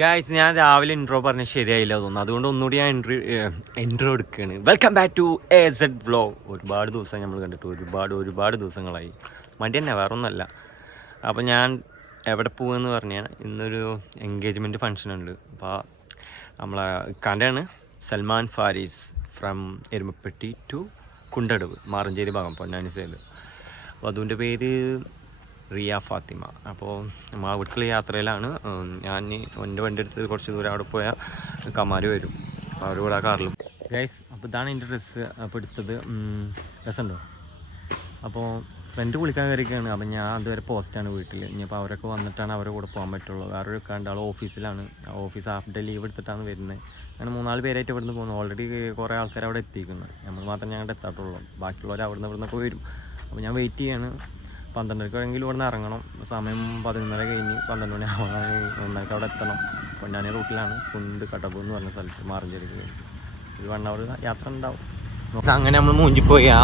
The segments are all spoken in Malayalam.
ഗായ്സ്, ഞാൻ രാവിലെ ഇൻട്രോ പറഞ്ഞ ശരിയായില്ല തോന്നുന്നു. അതുകൊണ്ട് ഒന്നുകൂടി ഞാൻ ഇൻട്രോ എടുക്കുകയാണ്. Welcome back to AZ vlog. ഒരുപാട് ദിവസം നമ്മൾ കണ്ടിട്ട് ഒരുപാട് ദിവസങ്ങളായി. മടി തന്നെ, വേറെ ഒന്നുമല്ല. അപ്പോൾ ഞാൻ എവിടെ പോകുമെന്ന് പറഞ്ഞാൽ ഇന്നൊരു എൻഗേജ്മെൻറ്റ് ഫങ്ഷൻ ഉണ്ട്. അപ്പോൾ നമ്മളെ ഇക്കാൻ്റെയാണ്, സൽമാൻ ഫാരീസ് ഫ്രം എരുമപ്പെട്ടി ടു കുണ്ടടവ്, മാറഞ്ചേരി ഭാഗം, പൊന്നാനി സൈഡ്. അപ്പോൾ അതിൻ്റെ പേര് റിയ ഫാത്തിമ. അപ്പോൾ നമ്മൾ അവിടേക്കുള്ള യാത്രയിലാണ്. ഞാൻ എൻ്റെ വണ്ടി എടുത്ത് കുറച്ച് ദൂരം അവിടെ പോയാൽ കമാര് വരും, അവരുടെ കൂടെ കാറിലും. ഗൈസ്, അപ്പോൾ ഇതാണ് എൻ്റെ ഡ്രസ്സ്. അപ്പോൾ എടുത്തത് രസമുണ്ടോ? അപ്പോൾ ഫ്രണ്ട് കുളിക്കാൻ കയറിയൊക്കെയാണ്. അപ്പോൾ ഞാൻ അതുവരെ പോസ്റ്റാണ് വീട്ടിൽ. ഇനിയിപ്പോൾ അവരൊക്കെ വന്നിട്ടാണ് അവരുടെ കൂടെ പോകാൻ പറ്റുള്ളൂ. വേറൊരു വെക്കാണ്ട് ആൾ ഓഫീസിലാണ്. ഓഫീസ് ഹാഫ് ഡേ ലീവ് എടുത്തിട്ടാണ് വരുന്നത്. അങ്ങനെ 3-4 പേരായിട്ട് ഇവിടുന്ന് പോകുന്നു. ഓൾറെഡി കുറേ ആൾക്കാർ അവിടെ എത്തിക്കുന്നത്. നമ്മൾ മാത്രം ഞങ്ങളുടെ എത്താത്തുള്ളൂ. ബാക്കിയുള്ളവർ ഇവിടുന്നൊക്കെ വരും. അപ്പോൾ ഞാൻ വെയിറ്റ് ചെയ്യാണ്. 12:00 ഇവിടുന്ന് ഇറങ്ങണം. സമയം 11:30 കഴിഞ്ഞ് 12 മണി ആവാനായി. 1:00 അവിടെ എത്തണം. പൊന്നാനി റൂട്ടിലാണ്, കുണ്ട് കടവ് എന്ന് പറഞ്ഞ സ്ഥലത്ത്, മാറഞ്ചേരിക്ക്. ഒരു 1 hour യാത്ര ഉണ്ടാവും. അങ്ങനെ നമ്മൾ മൂഞ്ചിപ്പോയി. ആ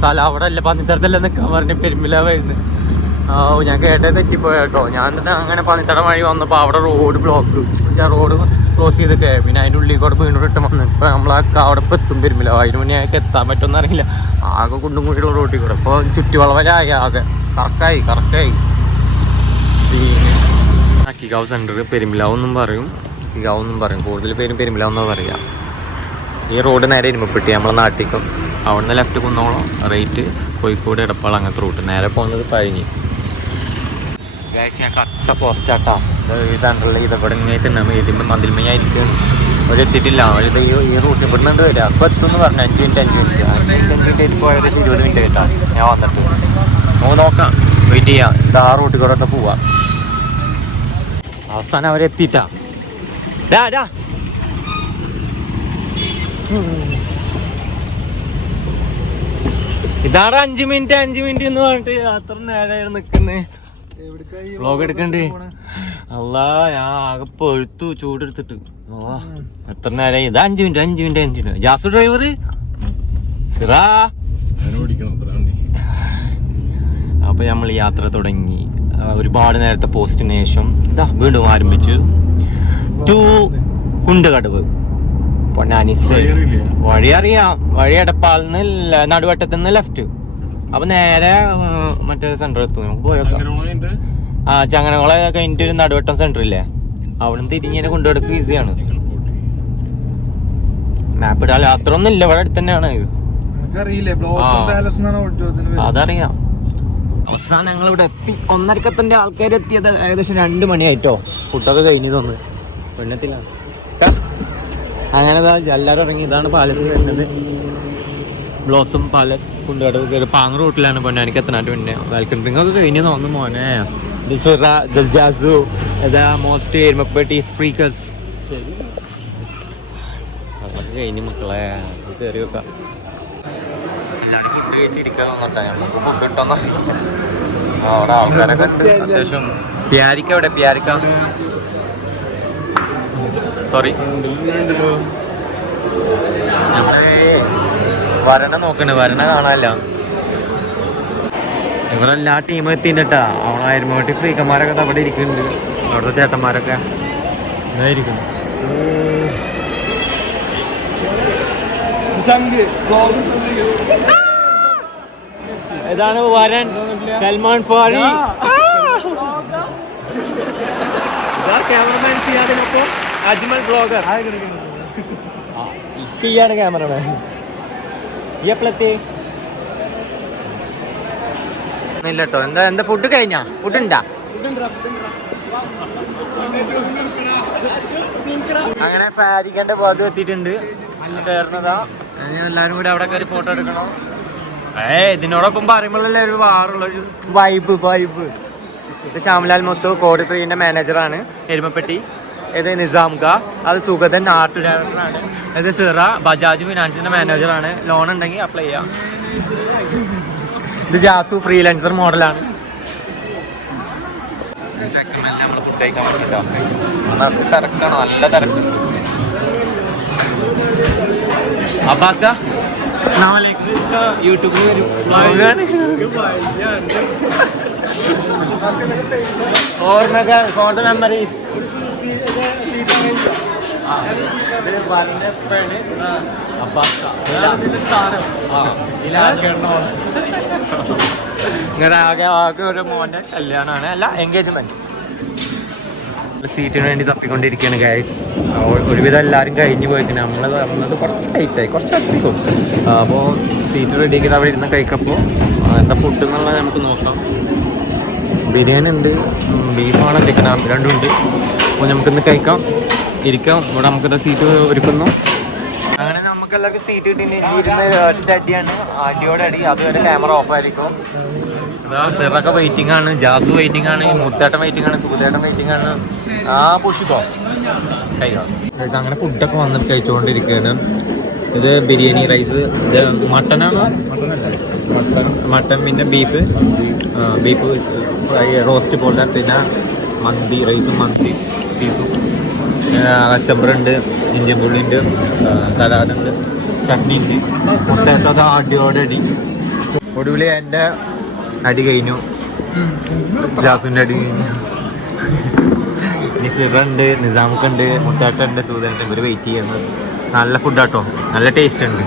സ്ഥലം അവിടെ അല്ല, പന്നിത്തടത്തല്ല നിൽക്കാൻ പറഞ്ഞ് പെരുമ്പിലാവായിരുന്നു. ഞാൻ കേട്ടത് തെറ്റിപ്പോയ കേട്ടോ. ഞാൻ എന്നിട്ട് അങ്ങനെ പന്നിത്തട വഴി വന്നപ്പോൾ അവിടെ റോഡ് ബ്ലോക്ക്. റോഡ് ക്രോസ് ചെയ്തൊക്കെ പിന്നെ അതിൻ്റെ ഉള്ളിൽ കൂടെ വീണ്ടും റിട്ടേൺ വന്നു. ഇപ്പോൾ നമ്മളൊക്കെ അവിടെ ഇപ്പോൾ എത്തും പെരുമ്പിലാവ്. അതിന് മുന്നേ ഞങ്ങൾക്ക് എത്താൻ പറ്റുമെന്ന് അറിയില്ല. ആകെ കുണ്ടും കൂടിയുള്ള റോട്ടിൽ കൂടെ. ഇപ്പോൾ ചുറ്റുവളവരായി ആകെ കറക്കായി. കിഗാവ് സെൻറ്റർ പെരുമ്പിലാവെന്നും പറയും, കിഗാവെന്നും പറയും. കൂടുതൽ പേരും പെരുമ്പിലാവെന്നാണ് പറയുക. ഈ റോഡ് നേരെ എരുമപ്പെട്ടി നമ്മളെ നാട്ടിലേക്കും. അവിടെ നിന്ന് ലെഫ്റ്റ് കുന്നോളം, റൈറ്റ് കോഴിക്കോട് എടപ്പാൾ, അങ്ങനത്തെ റൂട്ട്. നേരെ പോകുന്നത് പഴഞ്ഞി. ഗൈസ്, ഞാൻ കട്ട പോസ്റ്റാട്ടാ ഈ സെൻറ്ററിൽ. ഇതവിടെ ഇങ്ങനെ തന്നെ ഇതിൻ്റെ മതിൽമയായിരിക്കും. അവരെത്തിയിട്ടില്ല. അവരിത് ഈ റൂട്ടിൽ ഇവിടെ നിന്ന് വരിക. അപ്പോൾ എത്തുമെന്ന് പറഞ്ഞു. 5 മിനിറ്റ് പോയ ഏകദേശം 20 മിനിറ്റ് ആയിട്ടാണ് ഞാൻ വന്നിട്ട്. നമുക്ക് നോക്കാം, വെയിറ്റ് ചെയ്യാം. ഇത് ആ റൂട്ടിൽ കൂടെ പോവാം. അവസാനം അവരെത്തിയിട്ടാ. ഇതാണ് 5 മിനിറ്റ് എന്ന് പറഞ്ഞിട്ട് അത്ര നേരമായിരുന്നു നിൽക്കുന്നത്. വ്ലോഗ് എടുക്കണ്ടേ? അല്ലാ, ഞാൻ ആകെ പഴുത്തു ചൂടെടുത്തിട്ട്. എത്ര നേരമായി? ഇത് 5 മിനിറ്റ്. ജാസു driver Sira. അപ്പോൾ നമ്മൾ യാത്ര തുടങ്ങി. ഒരുപാട് നേരത്തെ പോസ്റ്റിന് ശേഷം ഇതാ വീണ്ടും ആരംഭിച്ചു. To Kundukadavu, Ponnani side. വഴി അറിയാം. വഴി എടപ്പാളിന്ന് നടുവട്ടത്തു നിന്ന് ലെഫ്റ്റ്. അപ്പൊ നേരെ മറ്റേ സെന്റർ എത്തും. നമുക്ക് പോയേക്കാം. ചങ്ങനകുളം കഴിഞ്ഞിട്ട് ഒരു നടുവട്ടം സെന്റർ ഇല്ലേ, അവിടെ തിരിഞ്ഞ് കൊണ്ടുപോയി ഈസിയാണ്. മാപ്പ് ഇടാൻ അത്ര ഒന്നും ഇല്ല, ഇവിടെ അടുത്ത് തന്നെയാണ്. അതറിയാം. അവസാനം ഞങ്ങൾ ഇവിടെ എത്തി. 1:30 ആൾക്കാർ എത്തിയത് ഏകദേശം 2 മണിയായിട്ടോ. ഫുഡൊക്കെ കഴിഞ്ഞതൊന്ന് പെണ്ണത്തിലാണ്. അങ്ങനെ എല്ലാവരും ഇറങ്ങി. ഇതാണ് പാലസ് വരുന്നത്, ബ്ലോസം പാലസ്. കുണ്ടുകടവ് കയറി പാങ് റൂട്ടിലാണ് പൊന്നാനിക്ക് എത്തനായിട്ട്. പിന്നെ വെൽക്കം ഡ്രിങ്ക് ഒക്കെ കഴിഞ്ഞ് തോന്നുന്നു മോനെ. മോസ്റ്റ് എരുമപ്പെട്ടി സ്ട്രീക്കേഴ്സ് അതൊക്കെ കഴിഞ്ഞ് മക്കളെ കയറി വെക്കാം. എല്ലാവരും ഫുഡ് കഴിച്ചിരിക്കാൻ തോന്നട്ടെ. നമുക്ക് ഫുഡ് കിട്ടുമെന്ന് അറിയില്ല. അവിടെ ആൾക്കാരൊക്കെ ഉണ്ട് അത്യാവശ്യം. പ്യാരിക്ക സോറി, നമ്മള് വരണ നോക്കണേ, വരണ കാണാനില്ല. ഇവരെല്ലാ ടീമും എത്തിണ്ടാ. അവിടെ അരുമോട്ടി ഫ്രീക്കന്മാരൊക്കെ അവിടെ ഇരിക്കുന്നുണ്ട്. അവിടുത്തെ ചേട്ടന്മാരൊക്കെ ഇതായിരിക്കും. ഇതാണ് വരൻ, സൽമാൻ ഫാരി. ഇതാ ക്യാമറമാൻ സിയാദിനൊപ്പം അജ്മൽ വ്ളോഗർ. ഇയാണ് ക്യാമറമാൻ. ഇല്ലട്ടോ. എന്താ ഫുഡ് കഴിഞ്ഞാ? ഫുഡ് ഉണ്ടാ? അങ്ങനെ ഫാരിക്കന്റെ ഭാഗത്ത് എത്തിയിട്ടുണ്ട്. കയറുന്നതാ. എല്ലാരും കൂടി അവിടെ കയറി ഫോട്ടോ എടുക്കണം. ഇതിനോടൊപ്പം പറയുമ്പോഴല്ലേ ഒരു വേറുള്ളൊരു വൈബ്. ഇത് ശ്യാംലാൽ മുത്തു, കോഡ് 3ന്റെ മാനേജറാണ് എരുമപ്പെട്ടി. ഇത് നിസാം ക, അത് സുഗതൻ ആർട്ട് ഡയറക്ടറാണ്. ഇത് സിറ, ബജാജ് ഫിനാൻസിന്റെ മാനേജറാണ്. ലോൺ ഉണ്ടെങ്കിൽ അപ്ലൈ ചെയ്യാം. ഇത് ജാസു, ഫ്രീലാൻസർ മോഡലാണ്. നമ്മൾ ഫുഡ് കഴിക്കാൻ പറ്റില്ല. നിറച്ച് തിരക്കാണ്, നല്ല തിരക്ക്. അബ്ബാസ് യൂട്യൂബിൽ വരും. ഓർമ്മ ഫോട്ടോ മെമ്മറീസ്. ഇങ്ങനെ ആകെ ആകെ ഒരു മോൻ്റെ കല്യാണമാണ്, അല്ല എൻഗേജ്മെന്റ്. സീറ്റിന് വേണ്ടി തപ്പിക്കൊണ്ടിരിക്കുകയാണ് ഗൈസ്. ഒരുവിധം എല്ലാവരും കഴിഞ്ഞ് പോയിട്ട് നമ്മൾ വന്നത് കുറച്ച് ലൈറ്റായി, കുറച്ച് അധികം. അപ്പോൾ സീറ്റ് റെഡിയാക്കിയത് അവിടെ ഇരുന്ന് കഴിക്കപ്പോൾ എന്താ ഫുഡ് എന്നുള്ളത് നമുക്ക് നോക്കാം. ബിരിയാണി ഉണ്ട്, ബീഫാണോ ചിക്കനാണ്, രണ്ടുമുണ്ട്. അപ്പോൾ നമുക്കിന്ന് കഴിക്കാം, ഇരിക്കാം. ഇവിടെ നമുക്കിത് സീറ്റ് ഒരുക്കുന്നു. അങ്ങനെ നമുക്ക് എല്ലാവർക്കും സീറ്റ് കിട്ടിയിട്ട് ഇരുന്ന് ഒറ്റ അടിയാണ്, അടിയോടെ അടി. അതുവരെ ക്യാമറ ഓഫ് ആയിരിക്കും. സിറൊക്കെ വെയിറ്റിംഗ് ആണ്, ജാസു വെയിറ്റിംഗ് ആണ്, മുത്തേട്ടൻ വെയിറ്റിംഗ് ആണ്, സുഖേട്ടൻ വെയിറ്റിംഗ് ആണ്. പുഷിക്കോ കഴിക്കാം. അങ്ങനെ ഫുഡൊക്കെ വന്നിട്ട് കഴിച്ചുകൊണ്ടിരിക്കുകയാണ്. ഇത് ബിരിയാണി റൈസ്, ഇത് മട്ടനാണോ? മട്ടൻ, പിന്നെ ബീഫ് ഫ്രൈ റോസ്റ്റ് പോലെ, പിന്നെ മന്തി റൈസും മന്തി ബീഫും, കച്ചമ്പറുണ്ട്, ഇഞ്ചി പുള്ളിയുണ്ട്, സലാഡുണ്ട്, ചട്നി ഉണ്ട്. മുട്ടേറ്റത് അടിയോടെ അടി. ഒടുവിൽ എൻ്റെ അടി കഴിഞ്ഞു, ജാസുവിൻ്റെ അടി കഴിഞ്ഞു. നിസിറുണ്ട്, നിസാമുക്കുണ്ട്, മുത്താട്ടുണ്ട്, സൂദനുണ്ട്. ഇവർ വെയിറ്റ് ചെയ്യുന്നത്. നല്ല ഫുഡാട്ടോ, നല്ല ടേസ്റ്റ് ഉണ്ട്.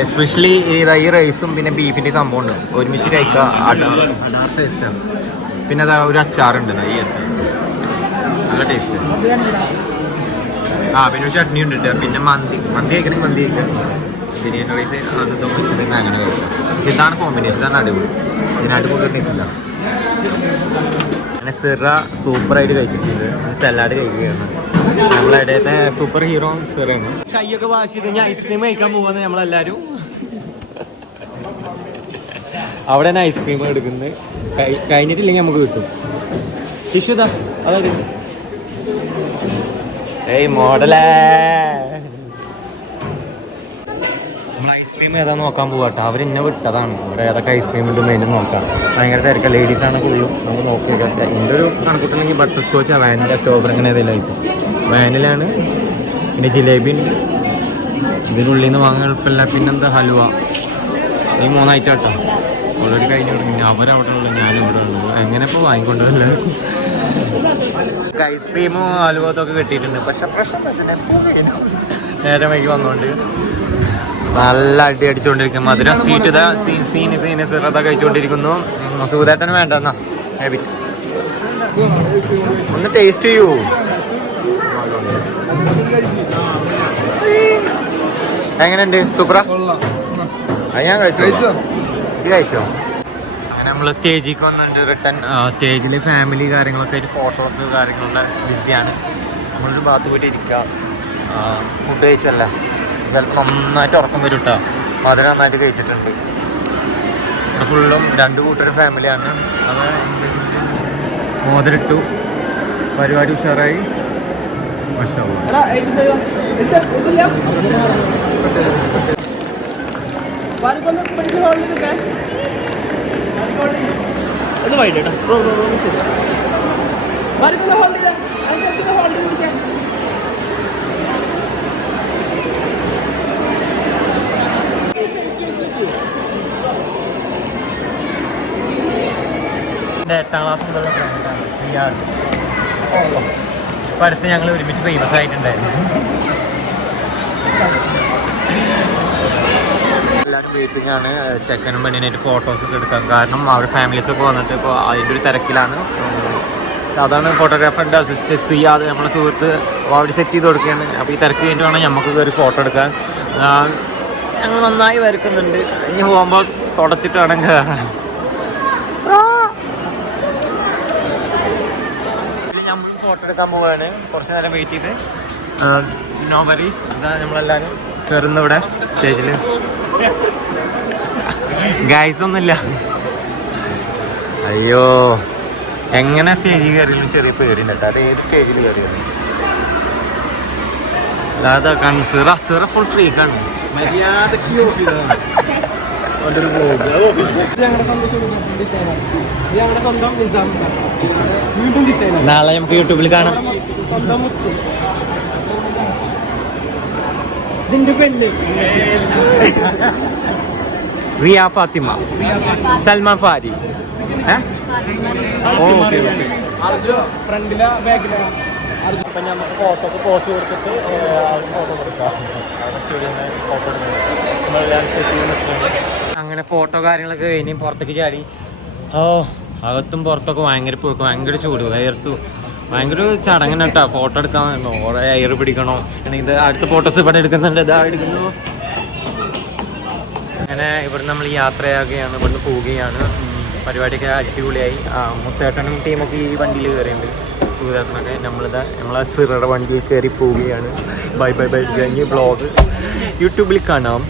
എസ്പെഷ്യലി ഈ റൈസും പിന്നെ ബീഫിൻ്റെ സംഭവം ഉണ്ട്, ഒരുമിച്ച് കഴിക്കുക. അടാർ ടേസ്റ്റാണ്. പിന്നെ അതാ ഒരു അച്ചാറുണ്ട്, ഈ അച്ചാർ നല്ല ടേസ്റ്റ്. പിന്നെ ഒരു ചട്നി ഉണ്ട്. പിന്നെ മന്തി കഴിക്കണമെങ്കിൽ മന്തി കഴിക്കാം. ബിരിയാണി റൈസ് അത് അങ്ങനെ കഴിക്കാം. ഇതാണ് കോമ്പിനേഷൻ, ഇതാണ് അടിപൊളി. ഇതിനായിട്ട് കൂടുതൽ ടേസ്റ്റില്ല. അങ്ങനെ സിറ സൂപ്പറായിട്ട് കഴിച്ചിട്ടുണ്ട്. സലാഡ് കഴിക്കുകയാണ്. നമ്മളിടത്തെ സൂപ്പർ ഹീറോ സിറയാണ്. കൈയൊക്കെ വാഷ് ചെയ്ത് ഞാൻ ഐസ്ക്രീം കഴിക്കാൻ പോകുന്നത് നമ്മളെല്ലാവരും. അവിടെ തന്നെ ഐസ്ക്രീം എടുക്കുന്നത് കഴിഞ്ഞിട്ടില്ലെങ്കിൽ നമുക്ക് കിട്ടും. ടിഷ്യൂതാ അതാണ്. ഏയ് മോഡലേ, നമ്മൾ ഐസ്ക്രീം ഏതാ നോക്കാൻ പോവാട്ടോ. അവരെന്നെ വിട്ടതാണ്. ഇവിടെ ഏതൊക്കെ ഐസ്ക്രീം ഉണ്ട് മെയിൻ നോക്കാം. ഭയങ്കര തിരക്കാം. ലേഡീസാണ് ഫുള്ളും. നമ്മൾ നോക്കി വെച്ചാൽ എൻ്റെ ഒരു കണക്കൂട്ടില്ലെങ്കിൽ ബട്ടർ സ്കോച്ച്, വാനില, സ്ട്രോബെറി അങ്ങനെ ഏതെങ്കിലും ആയിരിക്കും. വാനിലാണ്. പിന്നെ ജിലേബി ഉണ്ട്. ഇതിനുള്ളിൽ നിന്ന് വാങ്ങാൻ എളുപ്പമില്ല. പിന്നെന്താ ഹലുവ. ഈ 3 ഐറ്റം കേട്ടോ. ഓൾറെഡി കഴിഞ്ഞു തുടങ്ങി. അവരവിടെ ഉള്ളു, ഞാനും ഇവിടെ ഉള്ളു. എങ്ങനെ ഇപ്പോൾ വാങ്ങിക്കൊണ്ടുവല്ല. ഐസ്ക്രീമും ഹലുവത്തൊക്കെ കിട്ടിയിട്ടുണ്ട്. പക്ഷെ പ്രശ്നം വെച്ചാൽ സ്പൂൺ കഴിഞ്ഞു, നേരെ വൈകി വന്നുകൊണ്ട്. നല്ല അടി അടിച്ചുകൊണ്ടിരിക്കും. മധുരം സീറ്റ് ഇതാ സീന് സിറത കഴിച്ചുകൊണ്ടിരിക്കുന്നു. സൂദേട്ടന് വേണ്ടെന്നാ ഹെവി. ഒന്ന് ടേസ്റ്റ് ചെയ്യൂ. എങ്ങനെയുണ്ട്? സൂപ്പറാ. ഞാൻ കഴിച്ചോ? അങ്ങനെ നമ്മൾ സ്റ്റേജിലേക്ക് വന്നിട്ട് റിട്ടേൺ സ്റ്റേജിൽ ഫാമിലി കാര്യങ്ങളൊക്കെ ആയിട്ട് ഫോട്ടോസ് കാര്യങ്ങളുടെ ബിസിയാണ്. നമ്മളൊരു ഭാഗത്ത് പോയിട്ട് ഇരിക്കുക. ഫുഡ് കഴിച്ചല്ല, ചിലപ്പോൾ നന്നായിട്ട് ഉറക്കം വരും കേട്ടോ. മധുരം നന്നായിട്ട് കഴിച്ചിട്ടുണ്ട്. ഇവിടെ ഫുള്ളും 2 കൂട്ടരും ഫാമിലിയാണ്. അത് മോതിരിട്ടു, പരിപാടി ഉഷാറായി. ഒന്ന് വൈകിട്ടോ. എൻ്റെ 8ാം ക്ലാസ് മുതലുള്ള ഫ്രണ്ടാണ് സിയാദ്. ഇപ്പം അടുത്ത് ഞങ്ങൾ ഒരുമിച്ച് ഫേമസ് ആയിട്ടുണ്ടായിരുന്നു. എല്ലാവരും വെയിറ്റിംഗ് ആണ്. ചെക്കനും പെണ്ണിനായിട്ട് ഫോട്ടോസൊക്കെ എടുക്കാം. കാരണം അവരുടെ ഫാമിലീസൊക്കെ വന്നിട്ട് ഇപ്പോൾ അതിൻ്റെ ഒരു തിരക്കിലാണ്. അതാണ് ഫോട്ടോഗ്രാഫറിൻ്റെ അസിസ്റ്റ് സിയാദ്, നമ്മളെ സുഹൃത്ത്. അപ്പോൾ അവർ സെറ്റ് ചെയ്ത് കൊടുക്കുകയാണ്. അപ്പോൾ ഈ തിരക്ക് കഴിഞ്ഞിട്ട് വേണം നമുക്ക് കയറി ഫോട്ടോ എടുക്കാൻ. ഞങ്ങൾ നന്നായി വരക്കുന്നുണ്ട്. ഇനി പോകുമ്പോൾ തുടച്ചിട്ട് വേണം കയറാൻ. നമ്മൾ ഫോട്ടോ എടുക്കാൻ പോവുകയാണ്. കുറച്ച് നേരം വെയിറ്റ് ചെയ്ത്. No worries. ഇതാ നമ്മളെല്ലാവരും കയറുന്ന ഇവിടെ സ്റ്റേജിൽ. ഗൈസ് ഒന്നുമില്ല. അയ്യോ, എങ്ങനെ സ്റ്റേജിൽ കയറിയാലും ചെറിയ പേടിയുണ്ട് കേട്ടോ. അത് ഏത് സ്റ്റേജിൽ കയറിയാലും. അതാ സിറ ഫുൾ ഫ്രീക്കാണ്. നാളെ നമുക്ക് യൂട്യൂബിൽ കാണാം. ഇതിന്റെ പെണ്ണ് റിയ ഫാത്തിമ, സൽമാൻ ഫാരി. ഓക്കെ അപ്പം നമുക്ക് ഫോട്ടോ ഒക്കെ പോസ്റ്റ് കൊടുത്തിട്ട് ഫോട്ടോ കൊടുക്കാം ഫോട്ടോ അങ്ങനെ ഫോട്ടോ കാര്യങ്ങളൊക്കെ കഴിഞ്ഞ് പുറത്തേക്ക് ചാടി. അകത്തും പുറത്തൊക്കെ ഭയങ്കര പുഴുക്കും, ഭയങ്കര ചൂട്, വയർത്തു, ഭയങ്കര ചടങ്ങന കേട്ടോ. ഫോട്ടോ എടുക്കാൻ ഓരോ എയർ പിടിക്കണോ, ഇത് അടുത്ത ഫോട്ടോസ് ഇവിടെ എടുക്കുന്നുണ്ട്, ഇതാ എടുക്കുന്നു. അങ്ങനെ ഇവിടെ നമ്മൾ യാത്രയാകുകയാണ്, ഇവിടുന്ന് പോവുകയാണ്. പരിപാടിയൊക്കെ അടിപൊളിയായി. മുത്തേട്ടനും ടീമൊക്കെ ഈ വണ്ടിയിൽ കയറിയുണ്ട്, സുഖേട്ടനൊക്കെ. നമ്മളെ സിറയുടെ വണ്ടിയിൽ കയറി പോവുകയാണ്. Bye bye bye. കഴിഞ്ഞ് ബ്ലോഗ് യൂട്യൂബിൽ കാണാം.